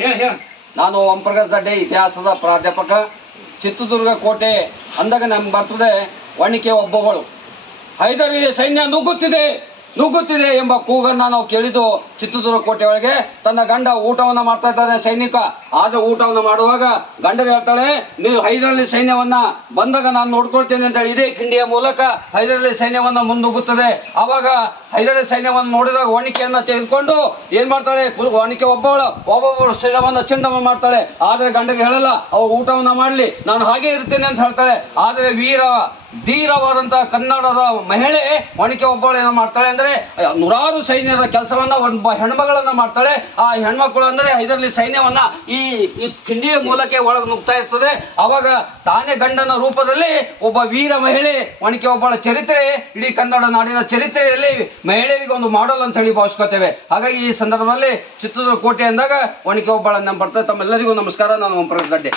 ಹೇಳ ನಾನು ಓಂಪ್ರಕಾಶ್ ದಡ್ಡೆ ಇತಿಹಾಸದ ಪ್ರಾಧ್ಯಾಪಕ, ಚಿತ್ರದುರ್ಗ ಕೋಟೆ ಅಂದಾಗ ನಮ್ಗೆ ಬರ್ತದೆ ವಣಿಕೆ ಒಬ್ಬಗಳು ಹೈದರಿ ಸೈನ್ಯ ನುಗ್ಗುತ್ತಿದೆ ನುಗ್ಗುತ್ತಿದೆ ಎಂಬ ಕೂಗನ್ನ ನಾವು ಕೇಳಿದ್ದು ಚಿತ್ರದುರ್ಗ ಕೋಟೆ ಒಳಗೆ. ತನ್ನ ಗಂಡ ಊಟವನ್ನ ಮಾಡ್ತಾ ಇದ್ದಾನೆ ಸೈನಿಕ. ಆದ್ರೆ ಊಟವನ್ನ ಮಾಡುವಾಗ ಗಂಡ ಹೇಳ್ತಾಳೆ, ನೀವು ಹೈದರಲಿ ಸೈನ್ಯವನ್ನ ಬಂದಾಗ ನಾನು ನೋಡ್ಕೊಳ್ತೇನೆ ಅಂತ ಇದೇ ಕಿಂಡಿಯ ಮೂಲಕ ಹೈದರಲ್ಲಿ ಸೈನ್ಯವನ್ನ ಮುಂದುಗ್ಗುತ್ತದೆ ಆವಾಗ ಹೈದರಾಲಿ ಸೈನ್ಯವನ್ನು ನೋಡಿದಾಗ ವಾಣಿಕೆಯನ್ನು ತೆಗೆದುಕೊಂಡು ಏನ್ ಮಾಡ್ತಾಳೆ? ವಾಣಿಕೆ ಒಣಿಕೆ ಒಬ್ಬೊಬ್ಬ ಶಿರವನ್ನ ಚಿಂಡಮ ಮಾಡ್ತಾಳೆ. ಆದ್ರೆ ಗಂಡಗೆ ಹೇಳಲ್ಲ, ಅವು ಊಟವನ್ನ ಮಾಡ್ಲಿ, ನಾನು ಹಾಗೆ ಇರ್ತೇನೆ ಅಂತ ಹೇಳ್ತಾಳೆ. ಆದ್ರೆ ವೀರ ಧೀರವಾದಂತಹ ಕನ್ನಡದ ಮಹಿಳೆ ಒಣಿಕೆ ಒಬ್ಬಳು ಏನು ಮಾಡ್ತಾಳೆ ಅಂದ್ರೆ ನೂರಾರು ಸೈನ್ಯದ ಕೆಲಸವನ್ನ ಒಬ್ಬ ಹೆಣ್ಮಗಳನ್ನ ಮಾಡ್ತಾಳೆ. ಆ ಹೆಣ್ಮಕ್ಳು ಅಂದ್ರೆ ಇದರಲ್ಲಿ ಸೈನ್ಯವನ್ನ ಈ ಈ ಕಿಂಡಿಯ ಮೂಲಕ ಒಳಗೆ ನುಗ್ತಾ ಇರ್ತದೆ. ಅವಾಗ ತಾನೇ ಗಂಡನ ರೂಪದಲ್ಲಿ ಒಬ್ಬ ವೀರ ಮಹಿಳೆ ಒಣಿಕೆ ಒಬ್ಬಳ ಚರಿತ್ರೆ, ಇಡೀ ಕನ್ನಡ ನಾಡಿನ ಚರಿತ್ರೆಯಲ್ಲಿ ಮಹಿಳೆಯರಿಗೆ ಒಂದು ಮಾಡಲ್ ಅಂತ ಹೇಳಿ ಭಾವಿಸ್ಕೊತೇವೆ. ಹಾಗಾಗಿ ಈ ಸಂದರ್ಭದಲ್ಲಿ ಚಿತ್ರದುರ್ಗ ಕೋಟೆ ಅಂದಾಗ ಒಣಕೆ ಒಬ್ಬಳ ನಮ್ಮ ಬರ್ತದೆ ತಮ್ಮೆಲ್ಲರಿಗೂ ನಮಸ್ಕಾರ. ನಾನು ಓಂ ಪ್ರಕಾಶ್ ಗಡ್ಡೆ